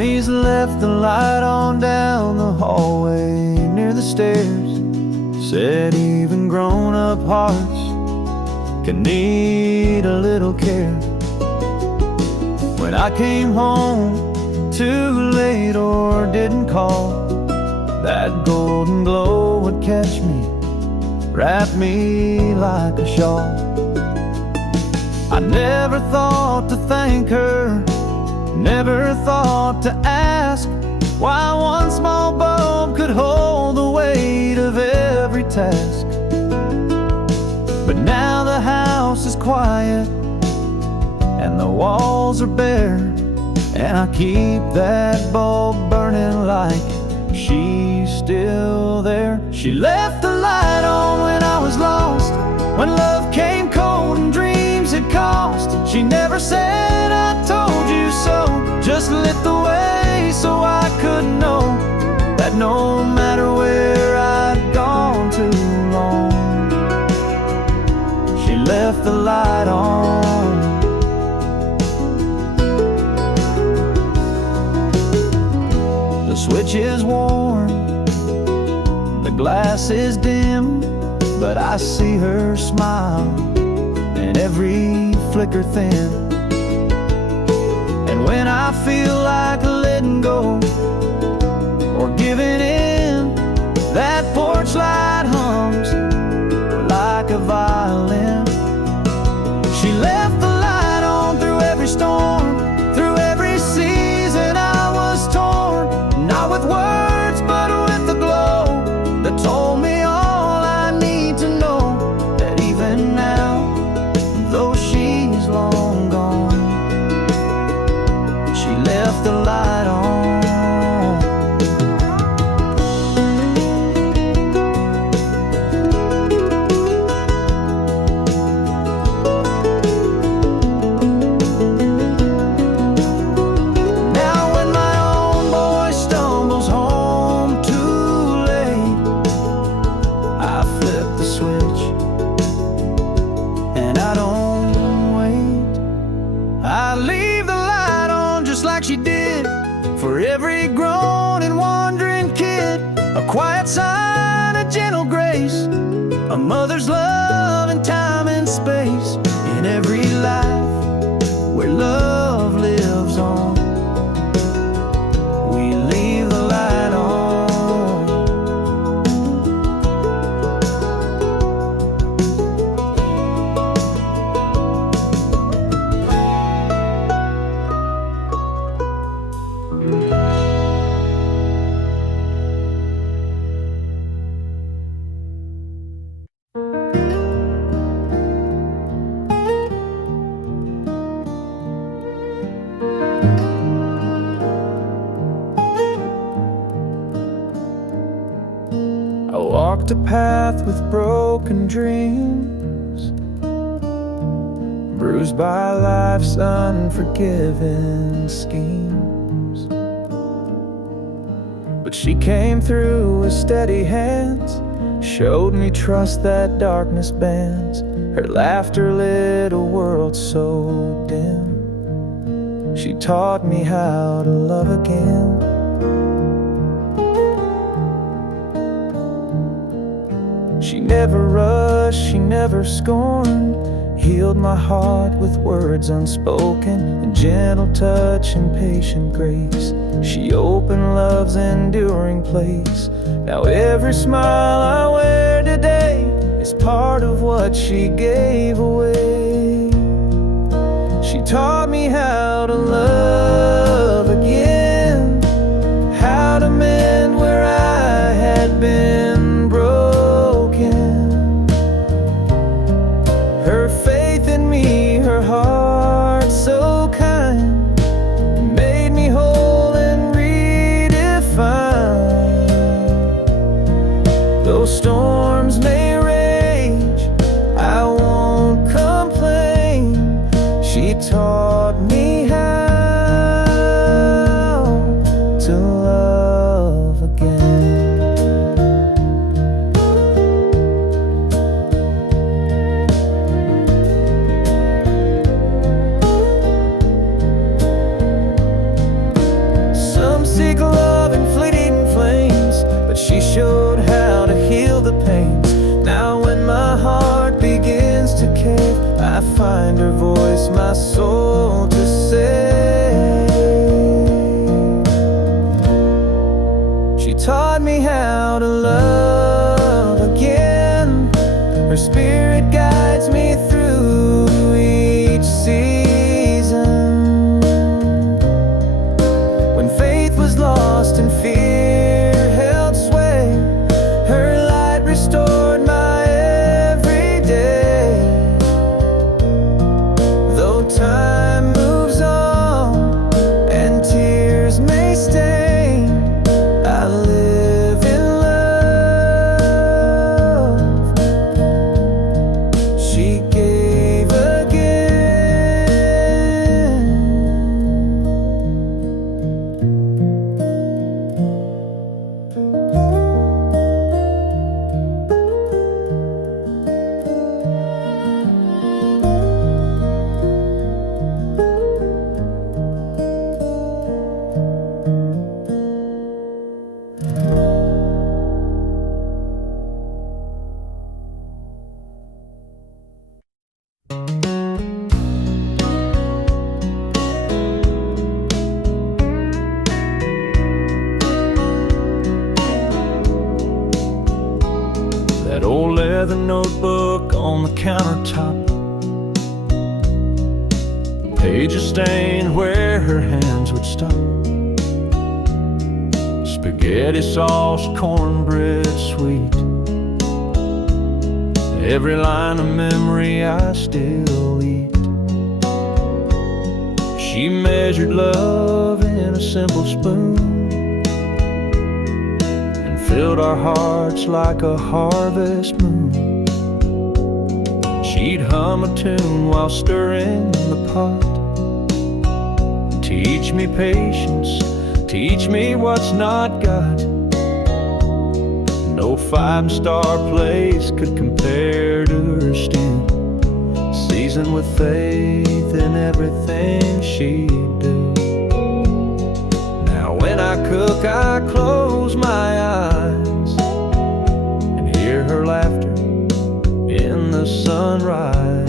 always left the light on down the hallway near the stairs. Said even grown-up hearts can need a little care. When I came home too late or didn't call, that golden glow would catch me, wrap me like a shawl. I never thought to thank her, never thought to ask why one small bulb could hold the weight of every task. But now the house is quiet and the walls are bare, and I keep that bulb burning like she's still there. She left the light on when I was lost, when love came cold and dreams had cost. She never said I told you so, just lit the way so I could know that no matter where I'd gone too long, she left the light on. The switch is worn, the glass is dim, but I see her smile in every flicker thin. And when I feel like letting go or giving in, that porch light hums like a violin. She left the light on through every storm, through every season I was torn. Not with words, but with the glow that told me all I need to know, that even now, though she's long gone, she left the light on. She did for every grown and wandering kid, a quiet sign, a gentle grace, a mother's love in time and space. In every life where love lives on, we leave the light on. I walked a path with broken dreams, bruised by life's unforgiving schemes. But she came through with steady hands, showed me trust that darkness bans. Her laughter lit a world so dim. She taught me how to love again. She never rushed, she never scorned, healed my heart with words unspoken, and gentle touch and patient grace. She opened love's enduring place. Now every smile I wear today is part of what she gave away. She taught me how to love again, how to mend where I had been broken. Her faith in me, her heart so kind, made me whole and redefined. Though storms may rage, I won't complain. She taught me how taught me how to love again. Her spirit guides me through each season. When faith was lost and fear held sway, her light restored my everyday. Though time moves on and tears may stain, I live in love. She gave again. That old leather notebook on the countertop, pages stained where her hands would stop. Spaghetti sauce, cornbread sweet, every line of memory I still eat. She measured love in a simple spoon, filled our hearts like a harvest moon. She'd hum a tune while stirring the pot. Teach me patience, teach me what's not got. No five-star place could compare to her stew, seasoned with faith in everything she'd do. Now when I cook, I close my eyes and hear her laughter in the sunrise.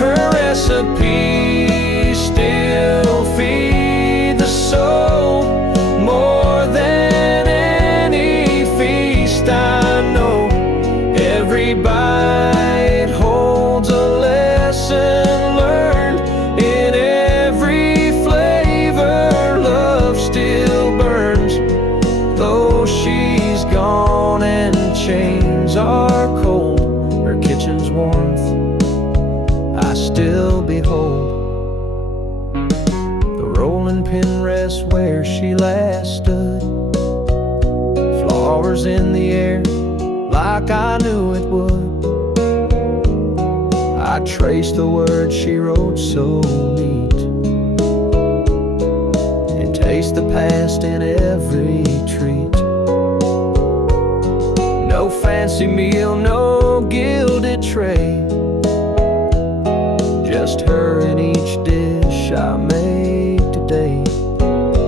Her recipes still feed the soul more than any feast I know. Every bite holds a lesson learned. In every flavor, love still burns. Though she's gone and chains are cold, her kitchen's warmth I still behold. The rolling pin rests where she last stood, flowers in the air like I knew it would. I trace the words she wrote so neat, and taste the past in every treat. No fancy meal, no gilded tray, just her in each dish I made today.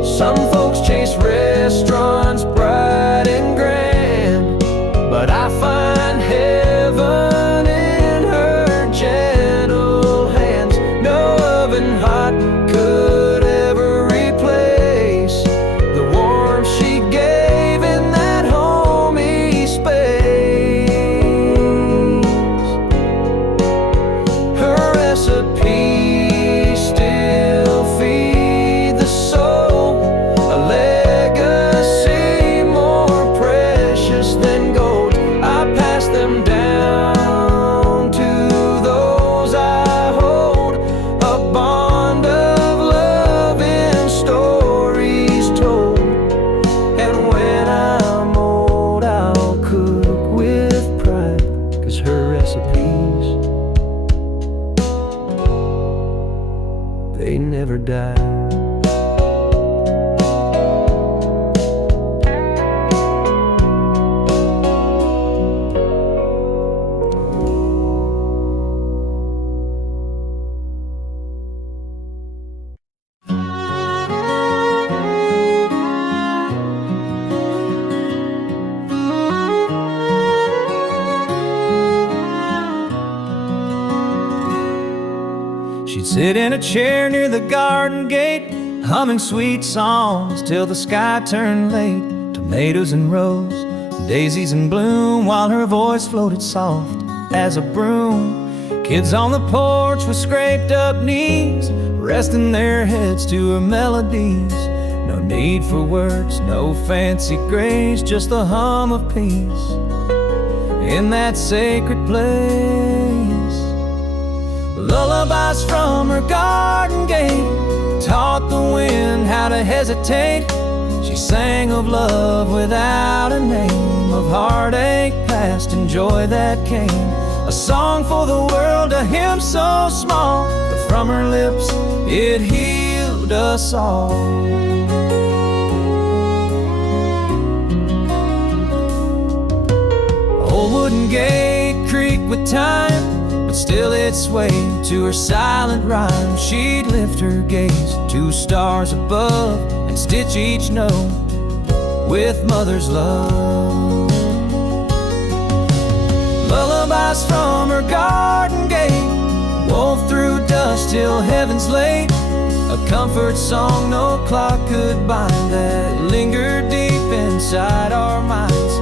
Some folks chase restaurants bright and grand, but I find heaven in her gentle hands. No oven hot could ever replace the warmth she gave in that homey space. Her recipes still feed the soul, a legacy more precious than gold. I pass them down to those I hold, a bond of love in stories told. And when I'm old, I'll cook with pride, 'cause her recipes, they never die. She'd sit in a chair near the garden gate, humming sweet songs till the sky turned late. tomatoes in rows, daisies in bloom, while her voice floated soft as a broom. Kids on the porch with scraped up knees, resting their heads to her melodies. No need for words, no fancy grace, just the hum of peace in that sacred place. Lullabies from her garden gate taught the wind how to hesitate. She sang of love without a name, of heartache past and joy that came. A song for the world, a hymn so small, but from her lips it healed us all. Old wooden gate creaked with time, but still it swayed to her silent rhyme. She'd lift her gaze to stars above and stitch each note with mother's love. Lullabies from her garden gate wove through dust till heaven's late. A comfort song no clock could bind, that lingered deep inside our minds.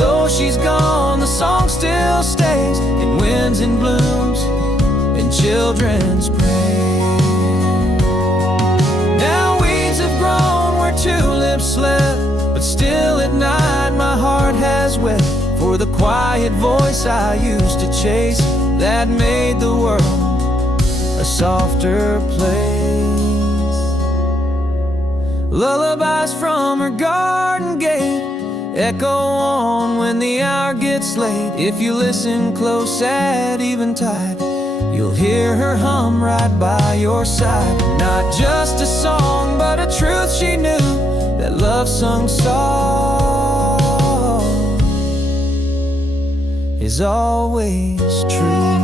Though she's gone, the song still stays in winds and blooms, in children's praise. Now weeds have grown where tulips slept, but still at night my heart has wept for the quiet voice I used to chase, that made the world a softer place. Lullabies from her garden gate echo on when the hour gets late. If you listen close at eventide, you'll hear her hum right by your side. Not just a song, but a truth she knew, that love sung soft is always true.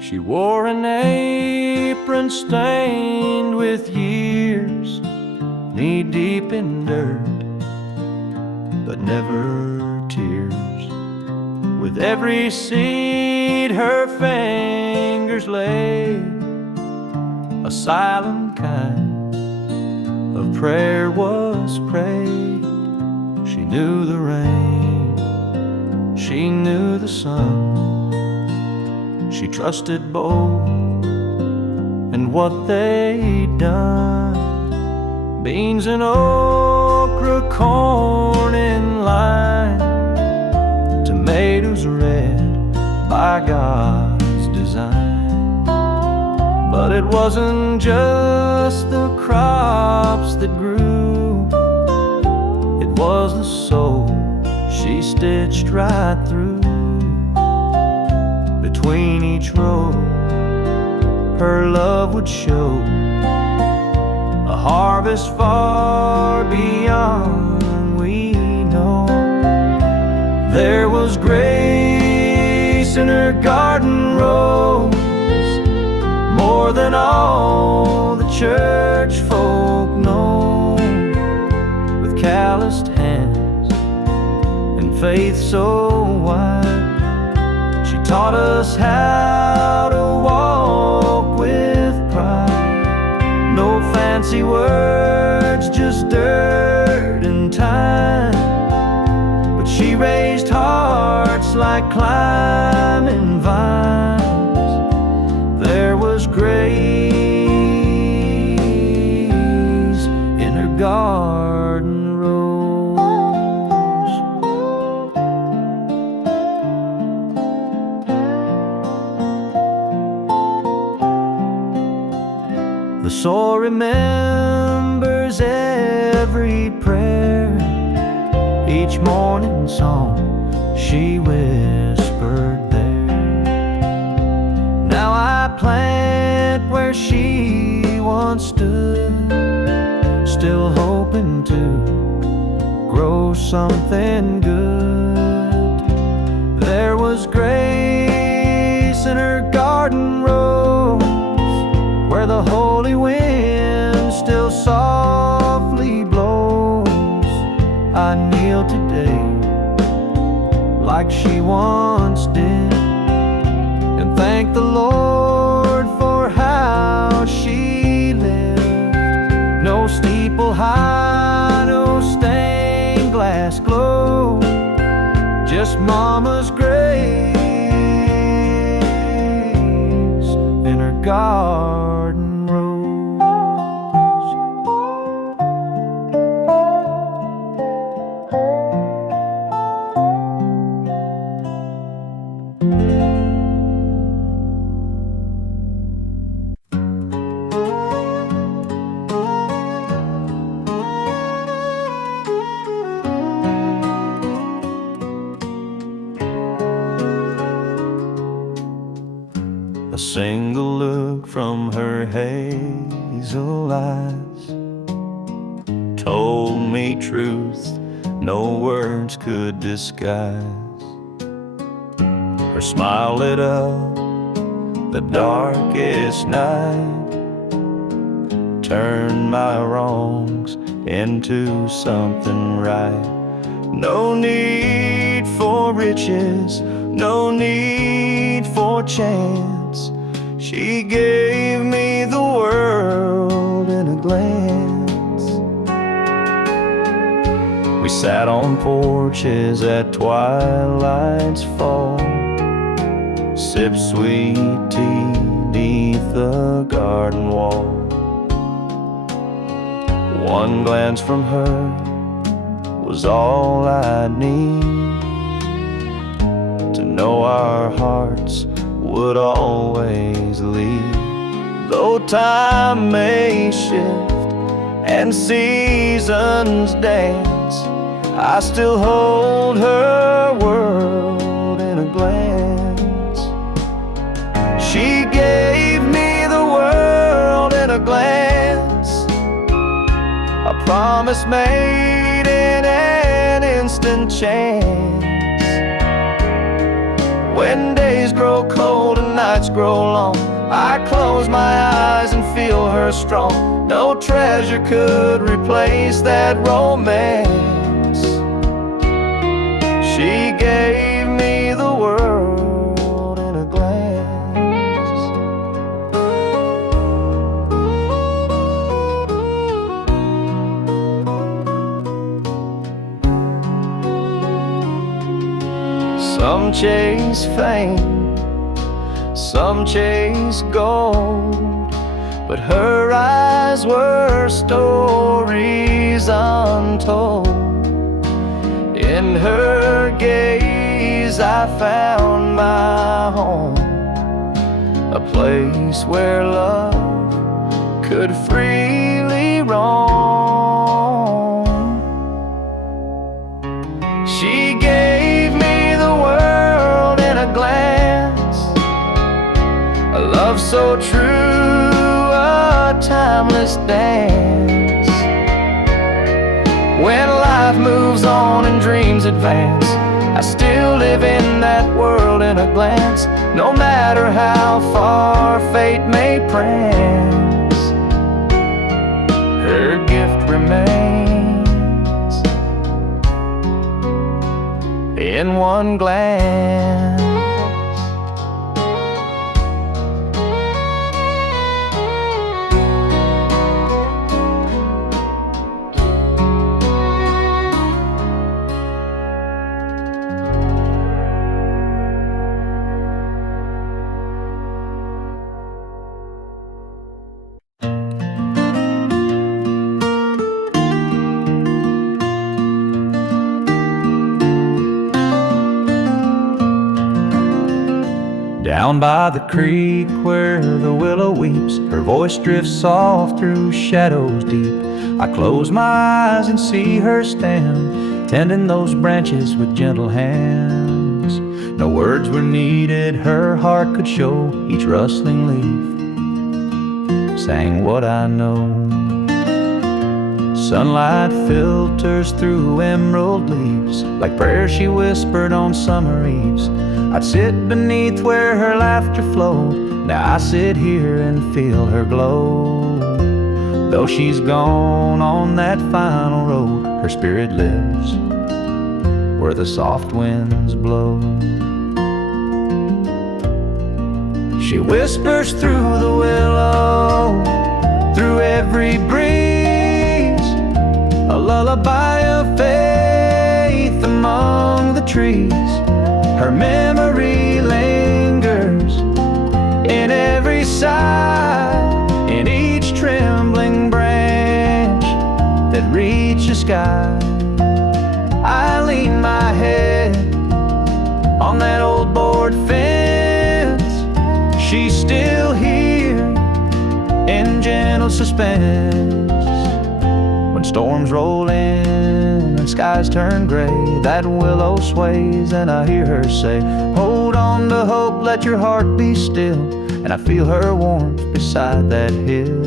She wore an apron stained with years, knee-deep in dirt, but never tears. With every seed her fingers laid, a silent kind of prayer was prayed. She knew the rain, she knew the sun, she trusted both and what they'd done. Beans and okra, corn in line, tomatoes red by God's design. But it wasn't just the crops that grew, it was the soul she stitched right through. Between each row, her love would show a harvest far beyond we know. There was grace in her garden rows, more than all the church folk know. With calloused hands and faith so wide, taught us how to walk with pride. No fancy words, just dirt and time, but she raised hearts like climbing vines. There was grace in her garden rows. The soul remembers every prayer, each morning song she whispered there. Now I plant where she once stood, still hoping to grow something good. softly blows, I kneel today like she once did, and thank the Lord for how she lived. No steeple high, no stained glass glow, just Mama's grace in her garden rose. A single look from her hazel eyes told me truth no words could disguise. Her smile lit up the darkest night, turned my wrongs into something right. No need for riches, no need for chance, she gave me the world in a glance. We sat on porches at twilight's fall, sipped sweet tea beneath the garden wall. One glance from her was all I'd need to know our hearts would always lead. Though time may shift and seasons dance, I still hold her world in a glance. She gave me the world in a glance, a promise made in an instant chance. When days grow cold and nights grow long, I close my eyes and feel her strong. No treasure could replace that romance. She gave me the world in a glance. Some chase fame, some chase gold, but her eyes were stories untold. In her gaze I found my home, a place where love could freely roam. She gave me the world in a glance, a love so true, a timeless dance. When life moves on and dreams advance, I still live in that world in a glance. No matter how far fate may prance, her gift remains in one glance. Down by the creek where the willow weeps, her voice drifts soft through shadows deep. I close my eyes and see her stand, tending those branches with gentle hands. No words were needed, her heart could show. Each rustling leaf sang what I know. Sunlight filters through emerald leaves, like prayers she whispered on summer eves. I'd sit beneath where her laughter flowed. Now I sit here and feel her glow. Though she's gone on that final road, her spirit lives where the soft winds blow. She whispers through the willow, through every breeze, a lullaby of faith among the trees. Her memory lingers in every sigh, in each trembling branch that reaches sky. I lean my head on that old board fence. She's still here in gentle suspense. When storms roll in and skies turn gray, that willow sways and I hear her say, hold on to hope, let your heart be still. And I feel her warmth beside that hill.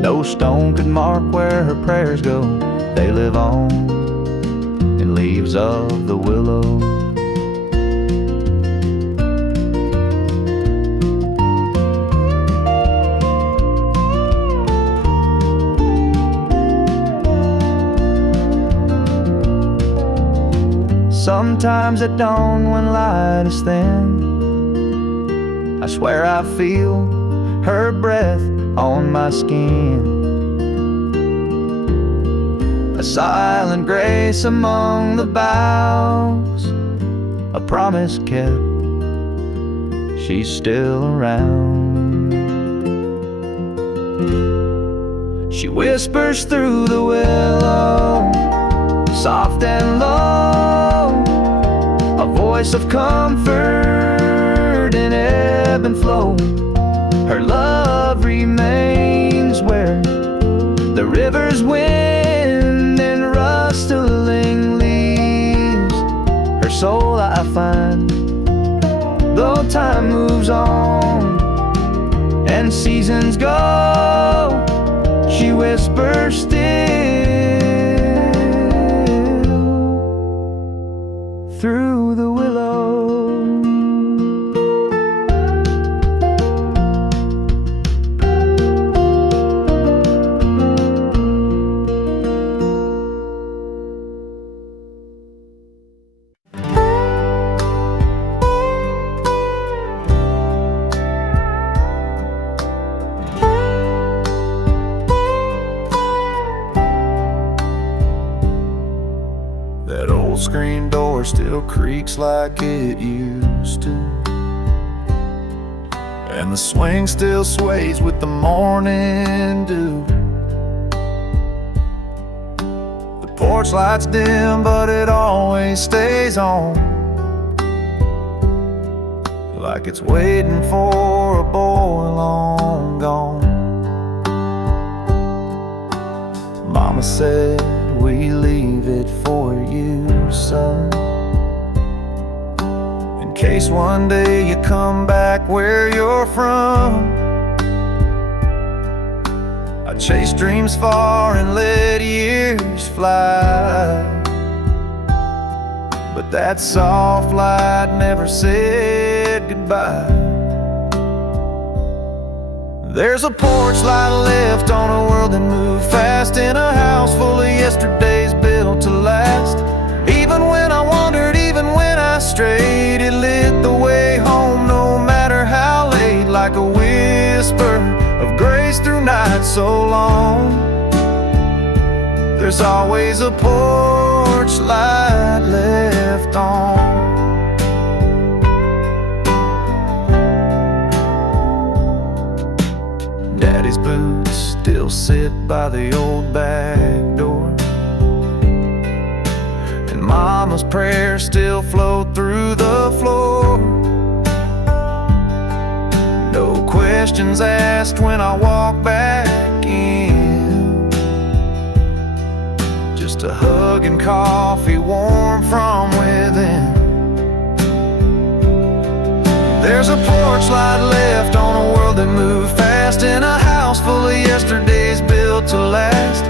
No stone could mark where her prayers go. They live on in leaves of the willow. Sometimes at dawn when light is thin, I swear I feel her breath on my skin. A silent grace among the boughs, a promise kept, she's still around. She whispers through the willow, soft and low, a voice of comfort in ebb and flow. Her love remains where the river's wind and rustling leaves. Her soul I find, though time moves on and seasons go, she whispers still through the willow. That old screen door still creaks like it used to, and the swing still sways with the morning dew. The porch light's dim, but it always stays on, like it's waiting for a boy long gone. Mama said we leave it for you, son, in case one day you come back where you're from. I chased dreams far and let years fly, but that soft light never said goodbye. There's a porch light left on a world that moved fast, in a house full of yesterdays built to last. Even when I wandered, even when I strayed, it lit the way home no matter how late, like a whisper of grace through nights so long. There's always a porch light left on. Daddy's boots still sit by the old back door, and Mama's prayers still flow through the floor. No questions asked when I walk back in, just a hug and coffee warm from within. There's a porch light left on a world that moved fast, in a house full of yesterdays built to last.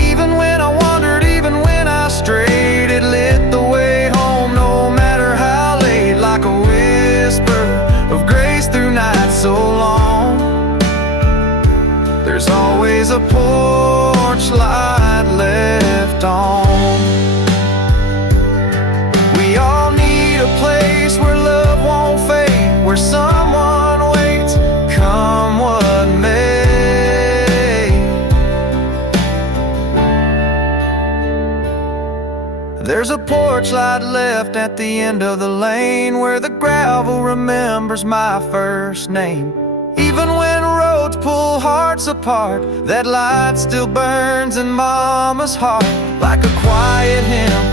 Even when I wandered, even when I strayed, it lit the way home no matter how late, like a whisper of grace through nights so long. There's always on. We all need a place where love won't fade, where someone waits, come what may. There's a porch light left at the end of the lane, where the gravel remembers my first name. Even when roads pull hearts apart, that light still burns in Mama's heart, like a quiet hymn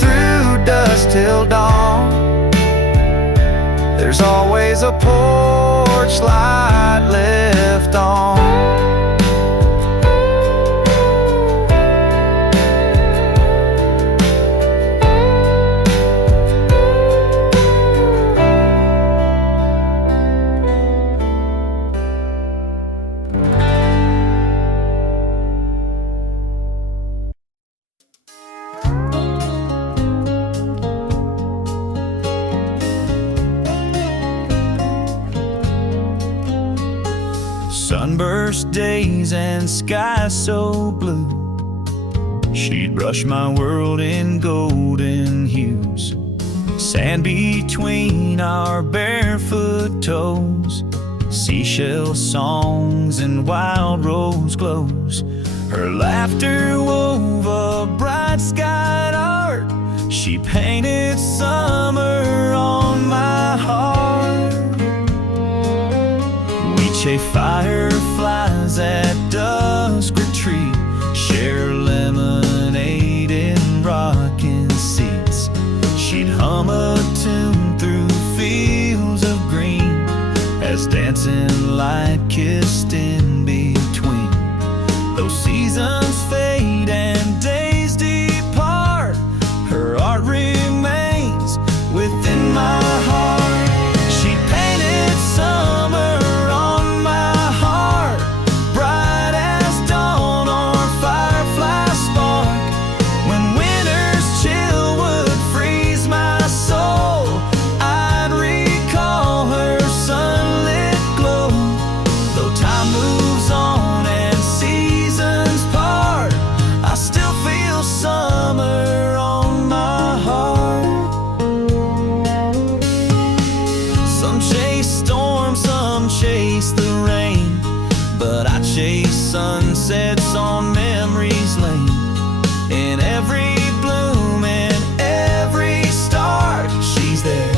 through dusk till dawn. There's always a porch light left on. Sunburst days and skies so blue, she'd brush my world in golden hues. Sand between our barefoot toes, seashell songs and wild rose glows. Her laughter wove a bright skied art, she painted summer on my heart. Chase fireflies at dusk retreat, share lemonade in rocking seats. She'd hum a tune through fields of green, as dancing light kissed in between. Though seasons fade and days depart, her art remains within my heart. She painted summer sunsets on memory's lane. In every bloom and every start, she's there,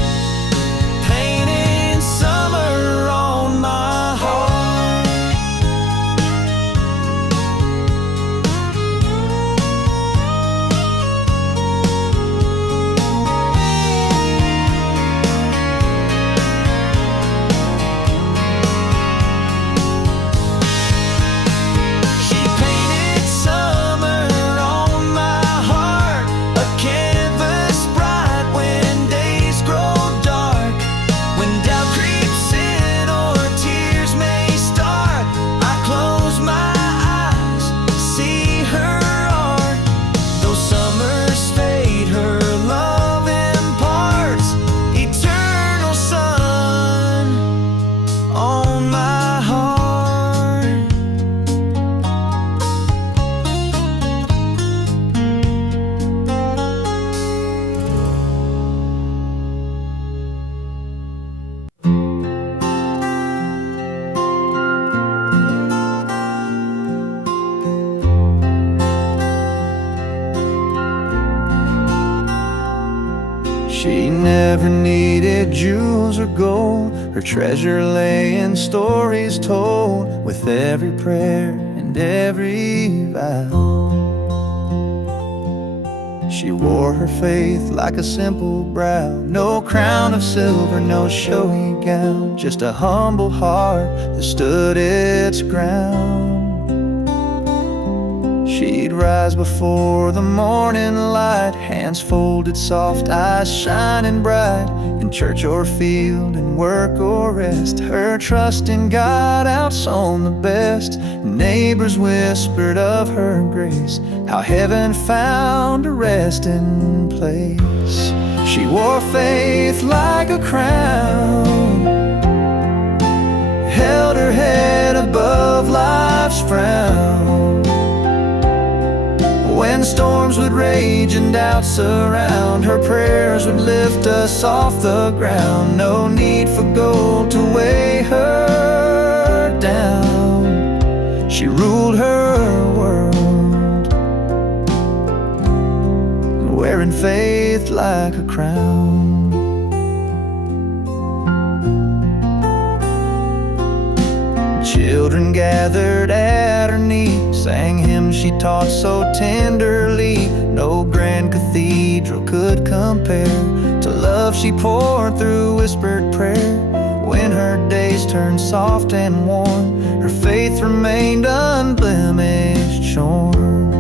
painting summer on my heart. She never needed jewels or gold, her treasure lay in stories told, with every prayer and every vow. She wore her faith like a simple brow, no crown of silver, no showy gown, just a humble heart that stood its ground. She'd rise before the morning light, hands folded soft, eyes shining bright. In church or field, in work or rest, her trust in God outshone the best. Neighbors whispered of her grace, how heaven found a resting place. She wore faith like a crown, held her head above life's frown. When storms storms would rage and doubts surround, her prayers would lift us off the ground. No need for gold to weigh her down. She ruled her world, wearing faith like a crown. Children gathered at her knee, sang hymns she taught so tenderly. No grand cathedral could compare to love she poured through whispered prayer. When her days turned soft and warm, her faith remained unblemished, shorn.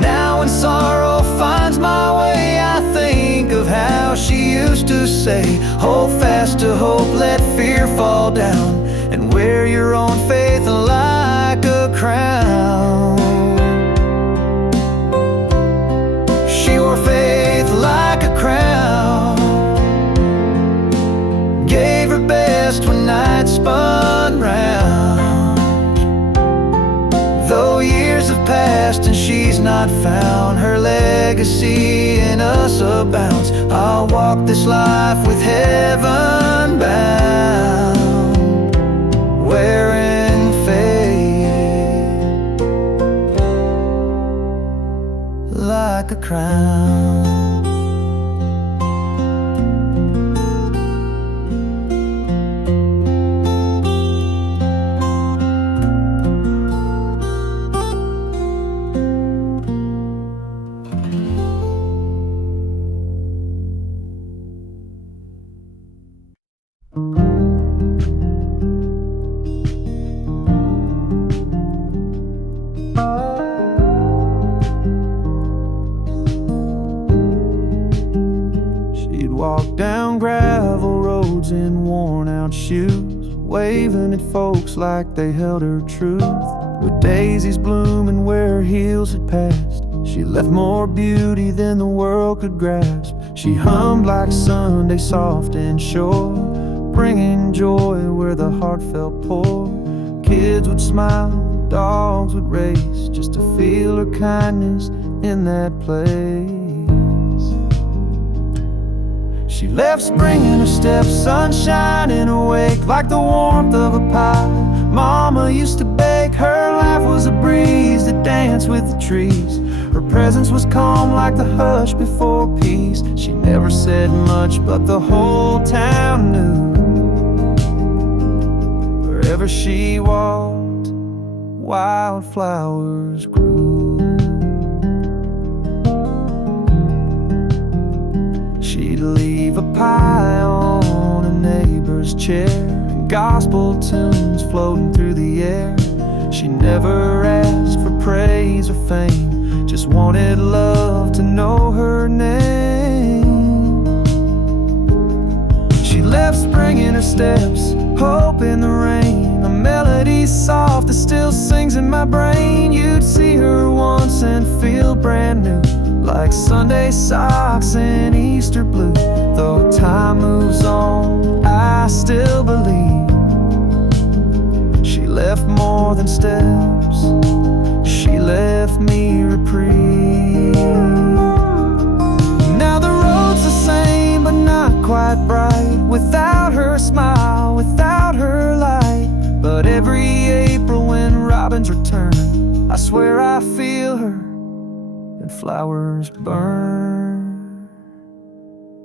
Now when sorrow finds my way, I think of how she used to say, hold fast to hope, let fear fall down, and wear your own faith like a crown. She wore faith like a crown, gave her best when night spun round. Though years have passed and she's not found, her legacy in us abounds. I'll walk this life with heaven bound, wearing faith like a crown. Walk down gravel roads in worn-out shoes, waving at folks like they held her truth. With daisies blooming where her heels had passed, she left more beauty than the world could grasp. She hummed like Sunday, soft and sure, bringing joy where the heart felt poor. Kids would smile, dogs would race, just to feel her kindness in that place. She left spring in her step, sunshine in her wake, like the warmth of a pie Mama used to bake. Her life was a breeze that danced with the trees. Her presence was calm like the hush before peace. She never said much, but the whole town knew. Wherever she walked, wildflowers grew. She'd leave a pie on a neighbor's chair, and gospel tunes floating through the air. She never asked for praise or fame, just wanted love to know her name. She left spring in her steps, hope in the rain, a melody soft that still sings in my brain. You'd see her once and feel brand new, like Sunday socks and Easter blue. Though time moves on, I still believe she left more than steps, she left me reprieve. Now the road's the same, but not quite bright, without her smile, without her light. But every April when robins return, I swear I feel her and flowers burn.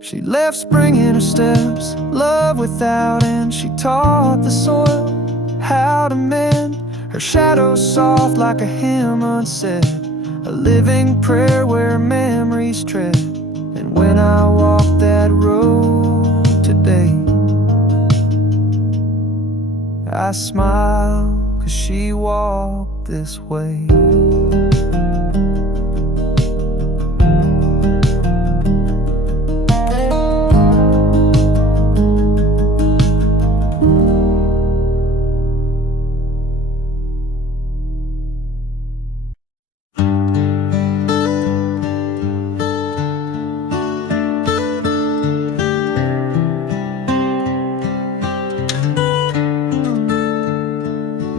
She left spring in her steps, love without end. She taught the soil how to mend, her shadow soft like a hymn unsaid, a living prayer where memories tread. And when I walk that road today, I smile 'cause she walked this way.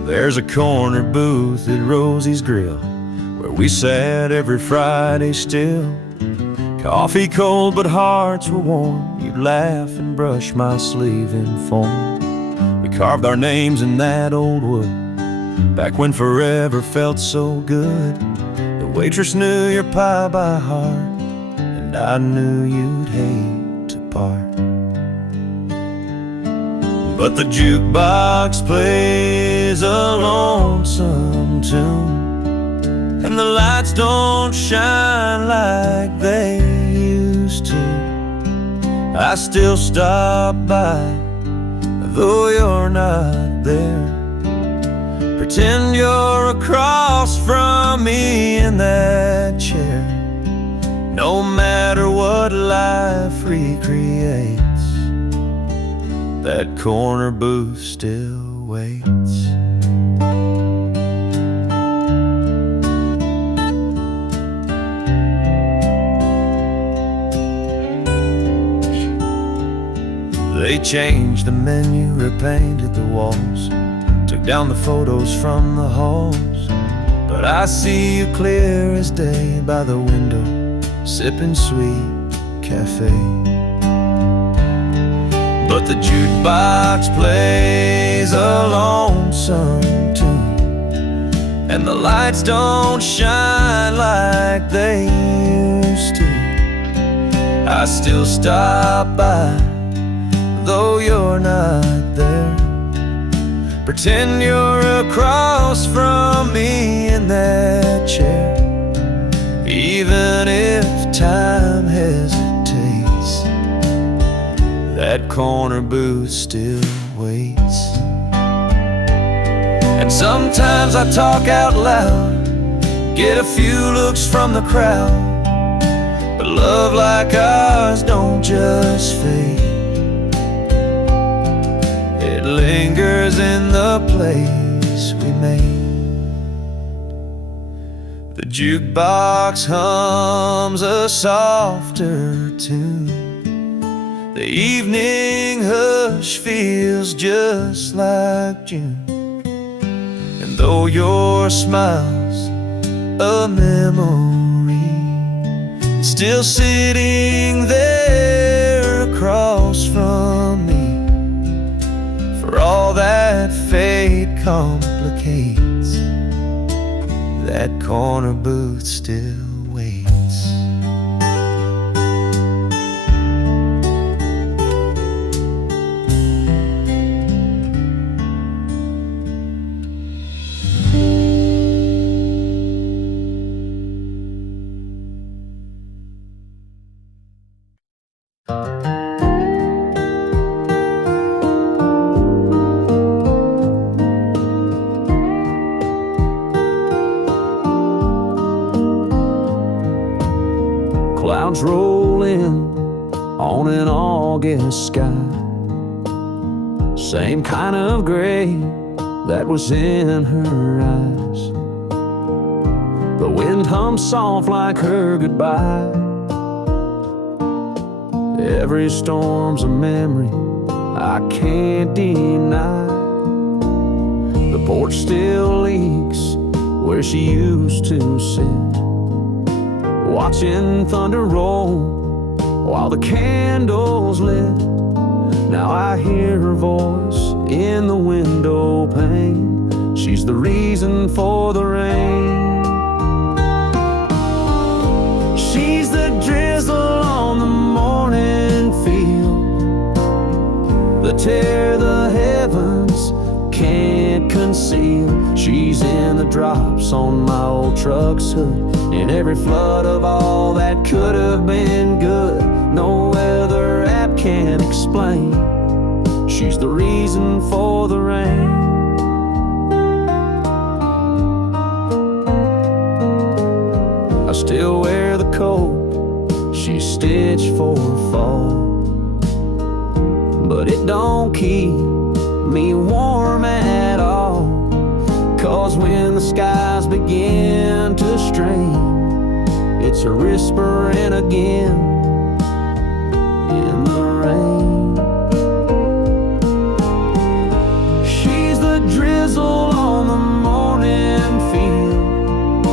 There's a corner booth at Rosie's Grill where we sat every Friday still. Coffee cold but hearts were warm. You'd laugh and brush my sleeve in foam. We carved our names in that old wood, back when forever felt so good. The waitress knew your pie by heart, and I knew you'd hate to part. But the jukebox plays a lonesome tune, and the lights don't shine like they used to. I still stop by, though you're not there. Pretend you're across from me in that chair. No matter what life recreates, that corner booth still waits. They changed the menu, repainted the walls, took down the photos from the halls. But I see you clear as day by the window, sipping sweet cafe. But the jukebox plays a lonesome tune, and the lights don't shine like they used to. I still stop by, though you're not there. Pretend you're across from me in that chair. Even if time hesitates, that corner booth still waits. And sometimes I talk out loud, get a few looks from the crowd. But love like ours don't just fade, it lingers in the place we made. The jukebox hums a softer tune, the evening hush feels just like June. And though your smile's a memory, it's still sitting there across from me. For all that fate complicates, that corner booth still waits. Clouds roll in on an August sky, same kind of gray that was in her eyes. The wind hums soft like her goodbye. Every storm's a memory I can't deny. The porch still leaks where she used to sit, watching thunder roll while the candles lit. Now I hear her voice in the window pane. She's the reason for the rain. She's the drizzle on the morning field, the tear the heavens can't conceal. She's in the drops on my old truck's hood, in every flood of all that could have been good. No weather app can explain. She's the reason for the rain. I still wear the coat she stitched for fall, but it don't keep me warm at all. 'Cause when the skies begin to strain, it's her whispering again in the rain. She's the drizzle on the morning field,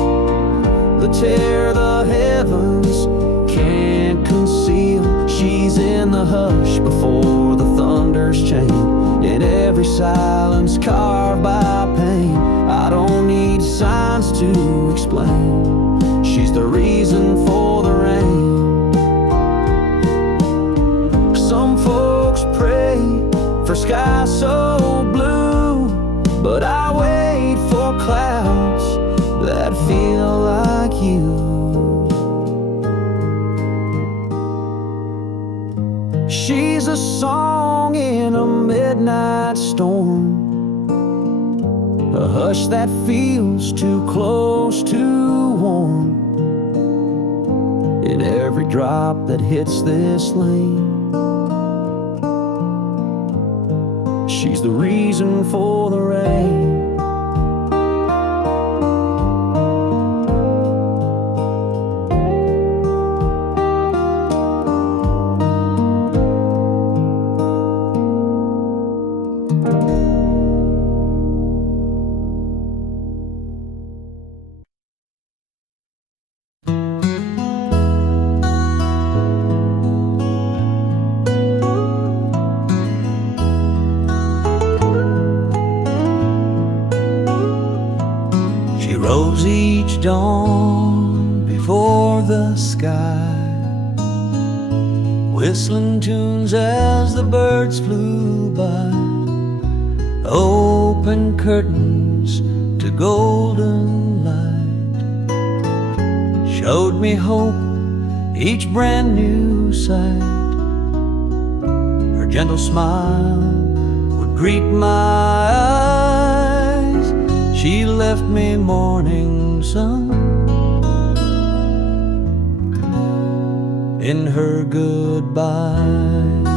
tear the heavens can't conceal. She's in the hush before the thunder's chain, in every silence carved by pain. I don't need signs to explain. She's the reason for the rain. Some folks pray for skies so blue, but I wait for clouds that feel like you. She's a song in a midnight storm, a hush that feels too close to warm, in every drop that hits this lane. She's the reason for the rain. Rose each dawn before the sky, whistling tunes as the birds flew by, open curtains to golden light, showed me hope each brand new sight. Her gentle smile would greet my eyes. She left me morning sun in her goodbyes.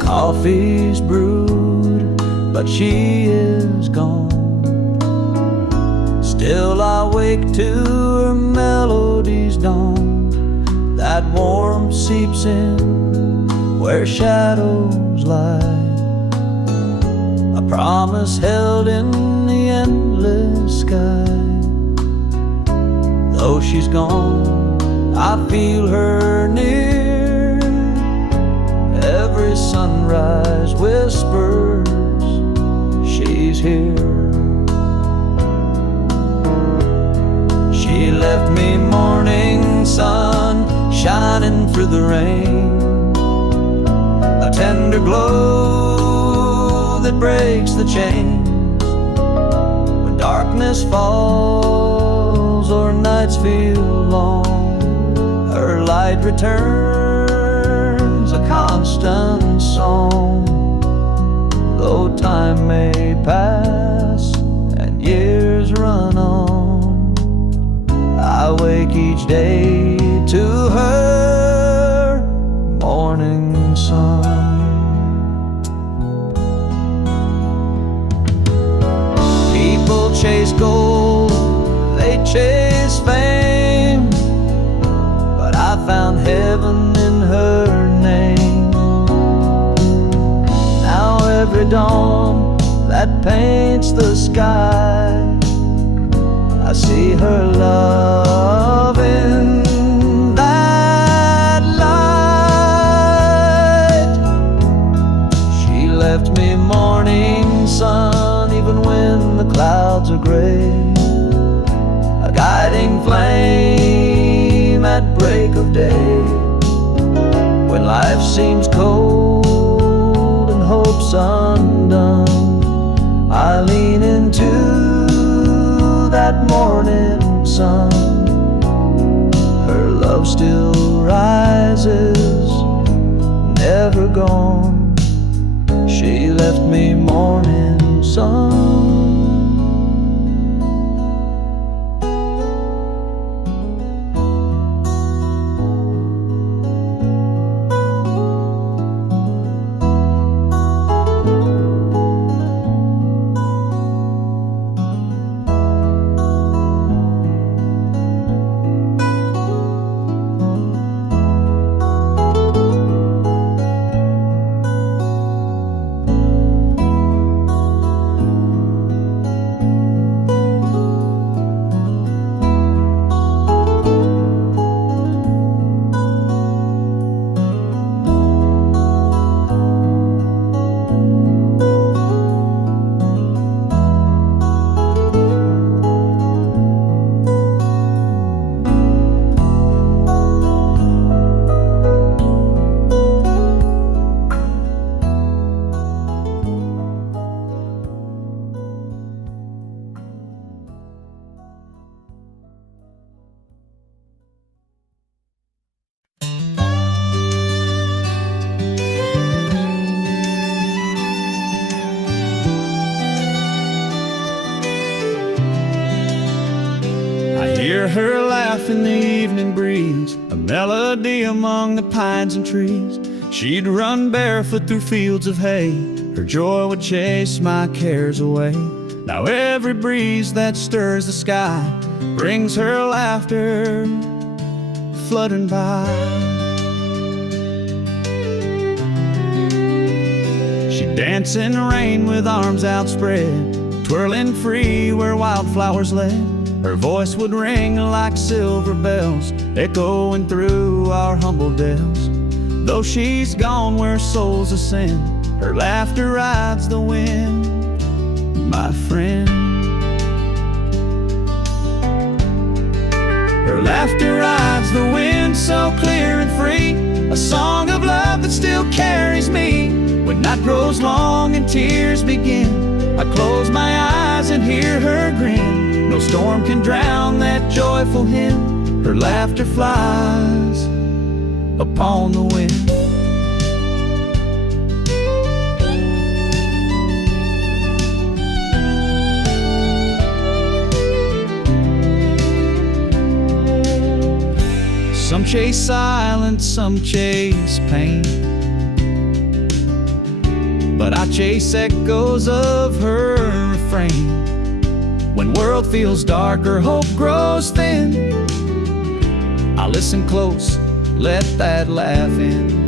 Coffee's brewed, but she is gone. Still I wake to her melody's dawn. That warmth seeps in where shadows lie, a promise held in the endless sky. Though she's gone, I feel her near. Every sunrise whispers she's here. She left me morning sun shining through the rain, a tender glow that breaks the chains. When darkness falls or nights feel long, her light returns, a constant song. Though time may pass and years run on, I wake each day to her morning sun. People chase gold, they chase fame, but I found heaven in her name. Now every dawn that paints the sky, I see her love in that light. She left me morning sun, even when the clouds are gray, a guiding flame at break of day. When life seems cold and hope's undone, I lean into that morning sun. Her love still rises, never gone. She left me morning sun. hear her laugh in the evening breeze, a melody among the pines and trees. She'd run barefoot through fields of hay, her joy would chase my cares away. Now every breeze that stirs the sky brings her laughter fluttering by. She'd dance in the rain with arms outspread, twirling free where wildflowers led. Her voice would ring like silver bells, echoing through our humble dells. Though she's gone where souls ascend, her laughter rides the wind, my friend. Her laughter rides the wind so clear and free, a song of love that still carries me. When night grows long and tears begin, I close my eyes and hear her grin. No storm can drown that joyful hymn. Her laughter flies upon the wind. Some chase silence, some chase pain, but I chase echoes of her refrain. When world feels dark or hope grows thin, I listen close, let that laugh in.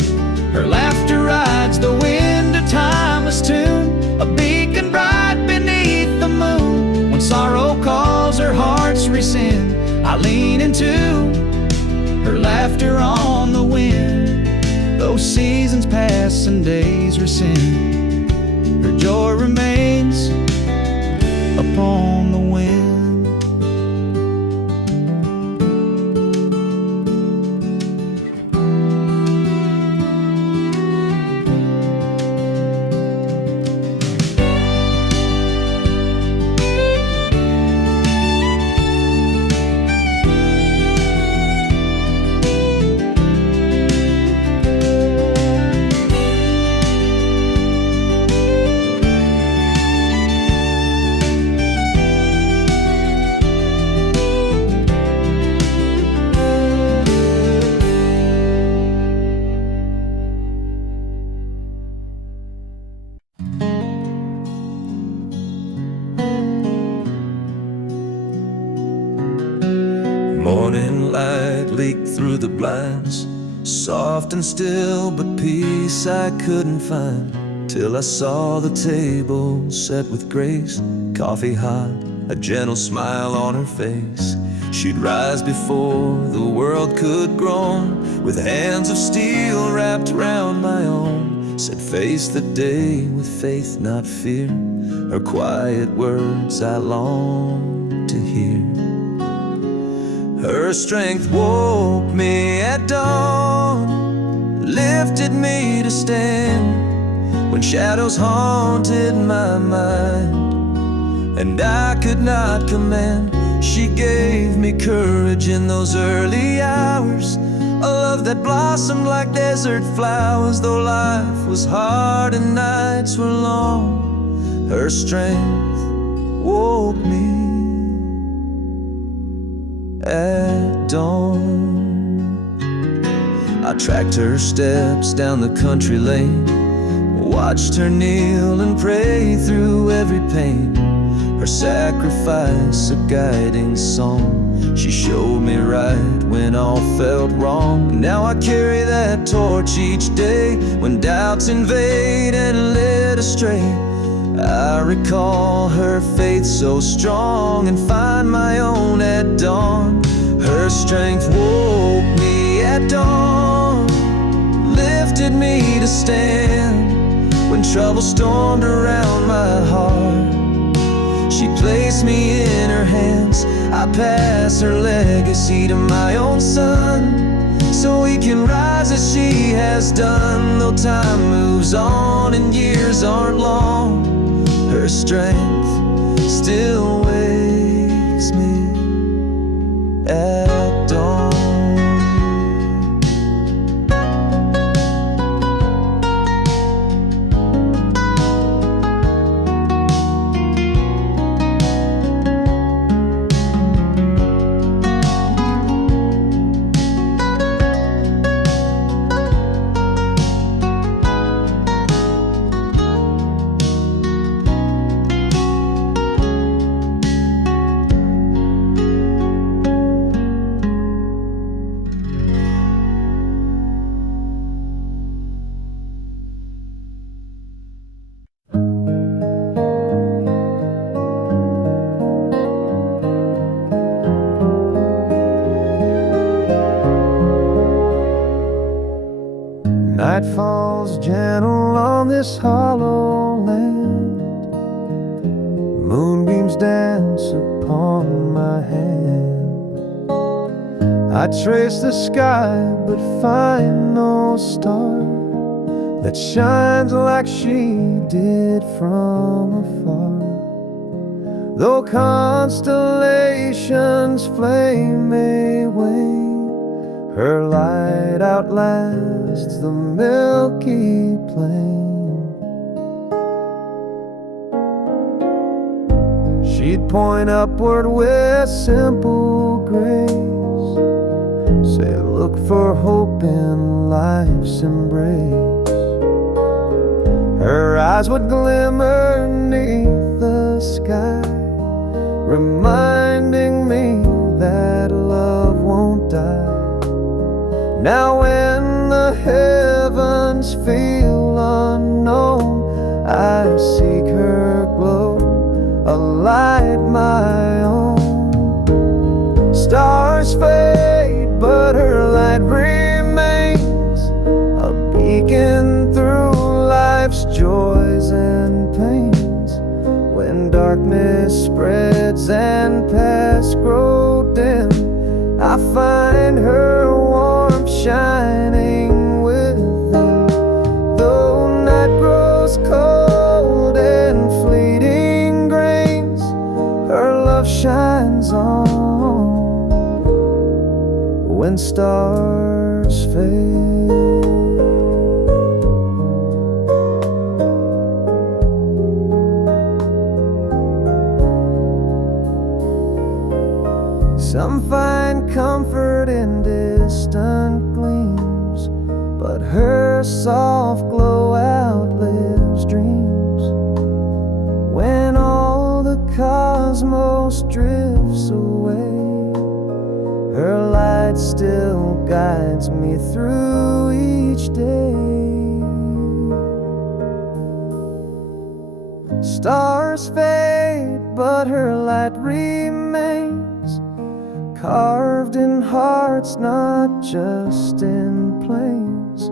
Her laughter rides the wind, a timeless tune, a beacon bright beneath the moon. When sorrow calls, her hearts rescind, I lean into her laughter on the wind. Though seasons pass and days rescind, her joy remains upon the wind. Morning light leaked through the blinds, soft and still, but peace I couldn't find, till I saw the table set with grace, coffee hot, a gentle smile on her face. She'd rise before the world could groan, with hands of steel wrapped round my own, said face the day with faith, not fear. Her quiet words I long to hear. Her strength woke me at dawn, lifted me to stand when shadows haunted my mind and I could not command. She gave me courage in those early hours, a love that blossomed like desert flowers. Though life was hard and nights were long, her strength woke me at dawn. I tracked her steps down the country lane, watched her kneel and pray through every pain. Her sacrifice, a guiding song. She showed me right when all felt wrong. Now I carry that torch each day when doubts invade and led astray. I recall her faith so strong and find my own at dawn. Her strength woke me at dawn, lifted me to stand when trouble stormed around my heart. She placed me in her hands. I pass her legacy to my own son, so he can rise as she has done. Though time moves on and years aren't long, her strength still wakes me at dawn. this hollow land. Moonbeams dance upon my hand. I trace the sky but find no star that shines like she did from afar. Though constellations' flame may wane, her light outlasts the Milky Plain. She'd point upward with simple grace, say, look for hope in life's embrace. Her eyes would glimmer 'neath the sky, reminding me that love won't die. Now when the heavens feel unknown, I seek her glow, a light my own. Stars fade, but her light remains, a beacon through life's joys and pains. When darkness spreads and paths grow dim, I find her warmth shining within. Though night grows cold and fleeting grains, her love shines on when stars fade. Some find comfort in distant gleams, but her soft glow outlives dreams. When all the cosmos drifts away, her light still guides me through each day. Stars fade, but her light remains, carved in hearts, not just in plains.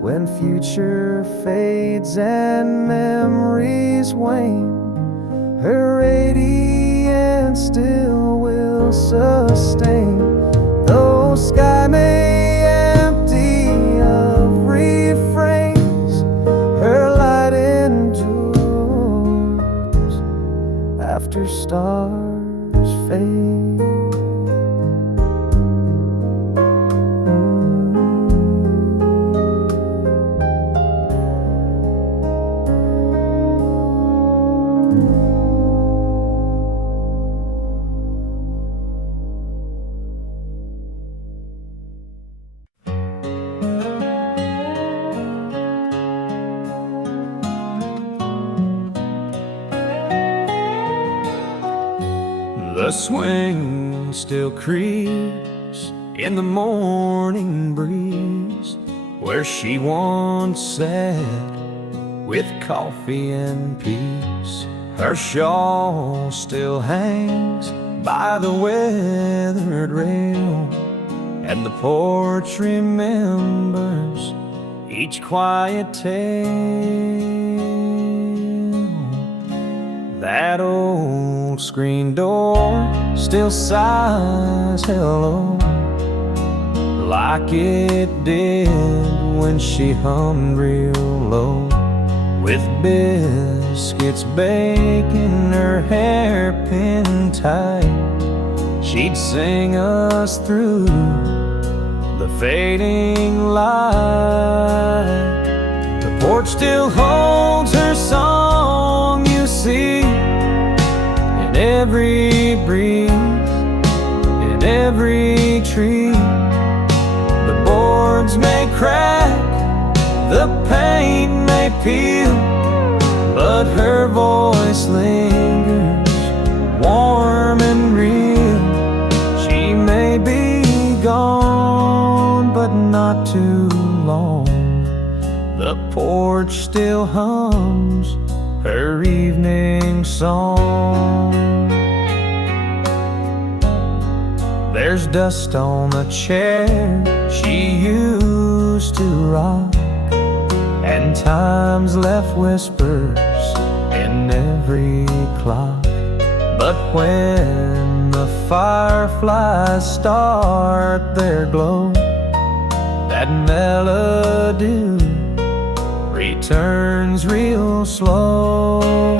When future fades and memories wane, her radiance still will sustain. Though sky may empty of refrains, her light endures after stars fade. The swing still creeps in the morning breeze, where she once sat with coffee and peace. Her shawl still hangs by the weathered rail, and the porch remembers each quiet tale. That old screen door still sighs hello, like it did when she hummed real low. With biscuits baking, her hairpin tight, she'd sing us through the fading light. The porch still holds her song, you see, in every breeze, in every tree. The boards may crack, the paint may peel, but her voice lingers, warm and real. She may be gone, but not too long. The porch still hums her evening song. There's dust on the chair she used to rock, and time's left whispers in every clock. But when the fireflies start their glow, that melody returns real slow.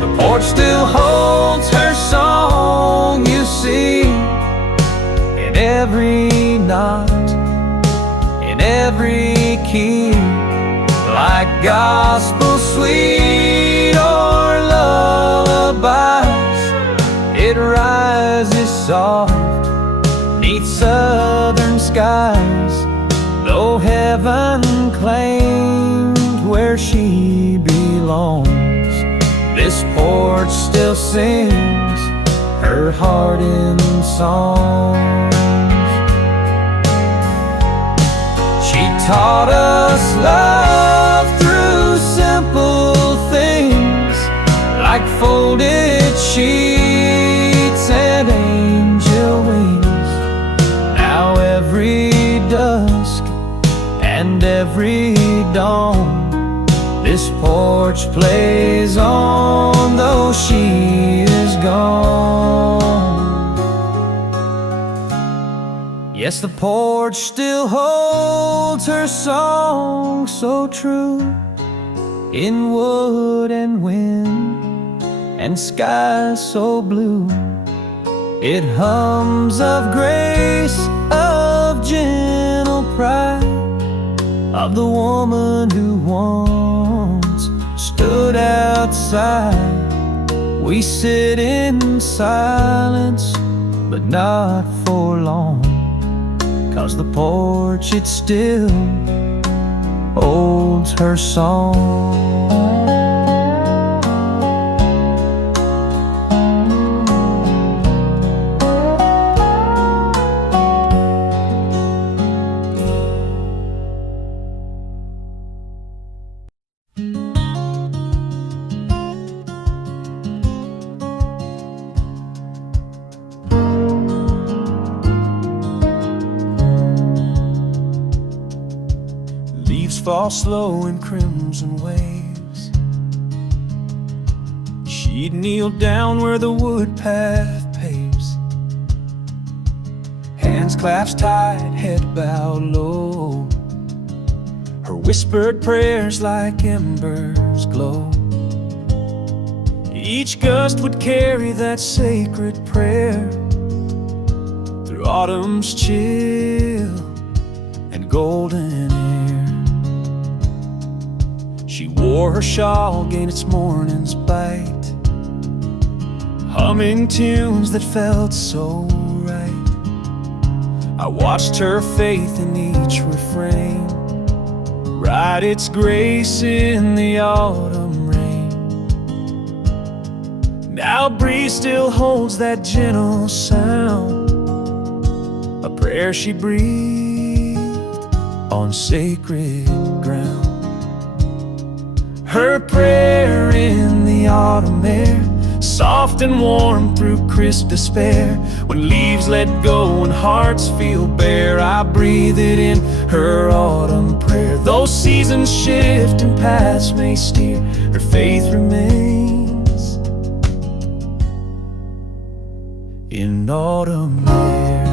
The porch still holds her song, you see, in every knot, in every key, like gospel sweet or lullabies. It rises soft neath southern skies, though heaven claimed where she belongs. This porch still sings her heart in songs. She taught us love through simple things, like folded sheets and angel wings. Now every dusk and every dawn, this porch plays on, though she is gone. Yes, the porch still holds her song so true, in wood and wind and skies so blue. It hums of grace, of gentle pride, of the woman who once stood outside. We sit in silence, but not for long, 'cause the porch, it still holds her song. Fall slow in crimson waves. She'd kneel down where the wood path paves, hands clasped tight, head bowed low. Her whispered prayers like embers glow. Each gust would carry that sacred prayer through autumn's chill and golden air. She wore her shawl, gained its morning's bite, humming tunes that felt so right. I watched her faith in each refrain write its grace in the autumn rain. Now breeze still holds that gentle sound, a prayer she breathed on sacred ground. Her prayer in the autumn air, soft and warm through crisp despair. When leaves let go and hearts feel bare, I breathe it in, her autumn prayer. Though seasons shift and paths may steer, her faith remains in autumn air.